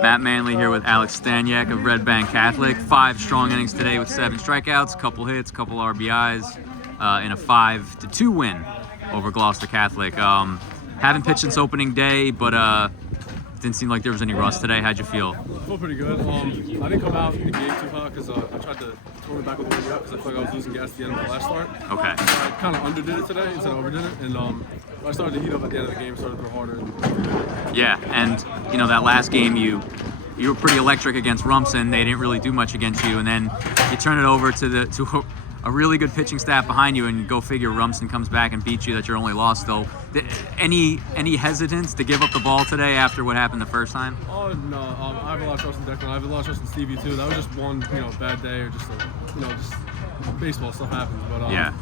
Matt Manley here with Alex Stanyek of Red Bank Catholic. 5 strong innings today with 7 strikeouts, couple hits, couple RBIs, in a 5-2 win over Gloucester Catholic. Haven't pitched since opening day, but didn't seem like there was any rust today. How'd you feel? I feel pretty good. I didn't come out in the game too hot because I tried to throw it back with the wind up because I felt like I was losing gas at the end of my last start. Okay. So I kind of underdid it today instead of overdid it, and I started to heat up at the end of the game, started to throw harder. Yeah, and you know that last game you were pretty electric against Rumson. They didn't really do much against you, and then you turn it over to a really good pitching staff behind you, and go figure Rumson comes back and beats you. That's your only loss, though. Any hesitance to give up the ball today after what happened the first time? Oh no, I have a lot of trust in Declan. I have a lot of trust in Stevie too. That was just one bad day, or just just baseball stuff happens. But yeah.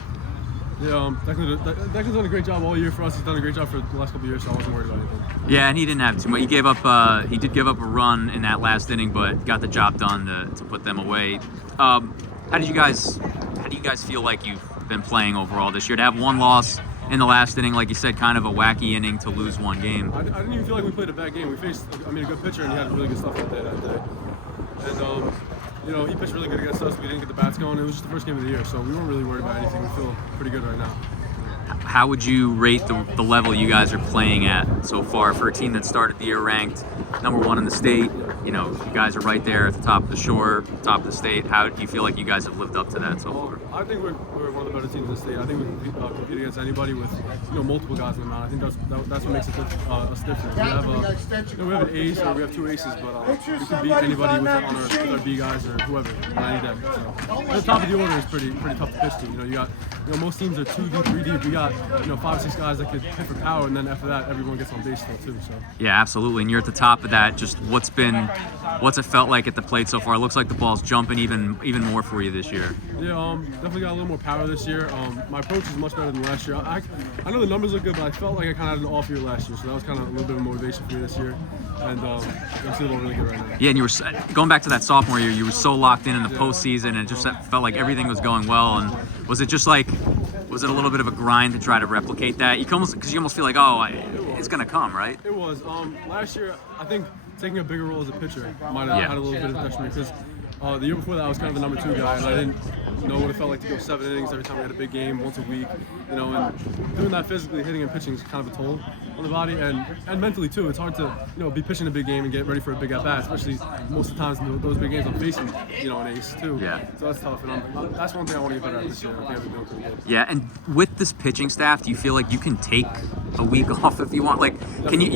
Yeah, Declan's done a great job all year for us. He's done a great job for the last couple of years, so I wasn't worried about anything. Yeah, and he didn't have too much. He did give up a run in that last inning, but got the job done to put them away. How do you guys feel like you've been playing overall this year? To have one loss in the last inning, like you said, kind of a wacky inning to lose one game. I didn't even feel like we played a bad game. We faced, a good pitcher, and he had really good stuff out there that day. And he pitched really good against us. We didn't get the bats going. It was just the first game of the year, so we weren't really worried about anything. We feel pretty good right now. How would you rate the level you guys are playing at so far for a team that started the year ranked #1 in the state? You guys are right there at the top of the shore, top of the state. How do you feel like you guys have lived up to that so far? I think we're one of the better teams in the state. I think we can compete against anybody with multiple guys in the mound. I think that's what makes us different. We have an ace, or we have 2 aces, but we can beat anybody with our B guys or whoever on any day. So the top of the order is pretty tough to pitch to. You got most teams are 2 deep, 3 deep. We got 5 or 6 guys that could hit for power, and then after that, everyone gets on base still too. So yeah, absolutely. And you're at the top of that. Just what's it felt like at the plate so far? It looks like the ball's jumping even more for you this year. Yeah, definitely got a little more power this year. My approach is much better than last year. I know the numbers look good, but I felt like I kind of had an off year last year, so that was kind of a little bit of motivation for me this year. And I'm feeling really good right now. Yeah, and you were going back to that sophomore year. You were so locked in the postseason, and it just felt like everything was going well. And was it a little bit of a grind to try to replicate that? Because you almost feel like, it's gonna come, right? It was. Last year, I think taking a bigger role as a pitcher might have had a little bit of detriment because the year before that I was kind of the #2 guy, and I didn't know what it felt like to go 7 innings every time we had a big game once a week. And doing that physically, hitting and pitching is kind of a toll on the body and mentally too. It's hard to be pitching a big game and get ready for a big at bat, especially most of the times in those big games I'm facing an ace too. Yeah. So that's tough, and that's one thing I want to get better at this year. I think I've been doing pretty good. Yeah, and with this pitching staff, do you feel like you can take a week off if you want? Like, can you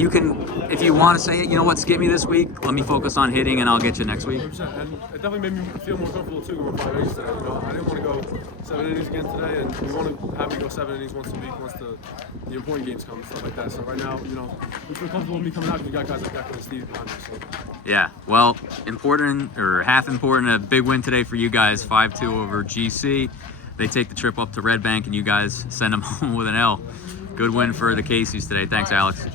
if you want to say, hey, you know what, skip me this week, let me focus on hitting, and I'll get you next week. 100%. And it definitely made me feel more comfortable too going 5 innings today. I didn't want to go 7 innings again today, and we want to have me go 7 innings once a week once the important games come and stuff like that. So right now, we feel comfortable with me coming out because we got guys like Declan and Steve behind us. So. Yeah, well, half important, a big win today for you guys, 5-2 over GC. They take the trip up to Red Bank, and you guys send them home with an L. Good win for the Caseys today. Thanks, Alex.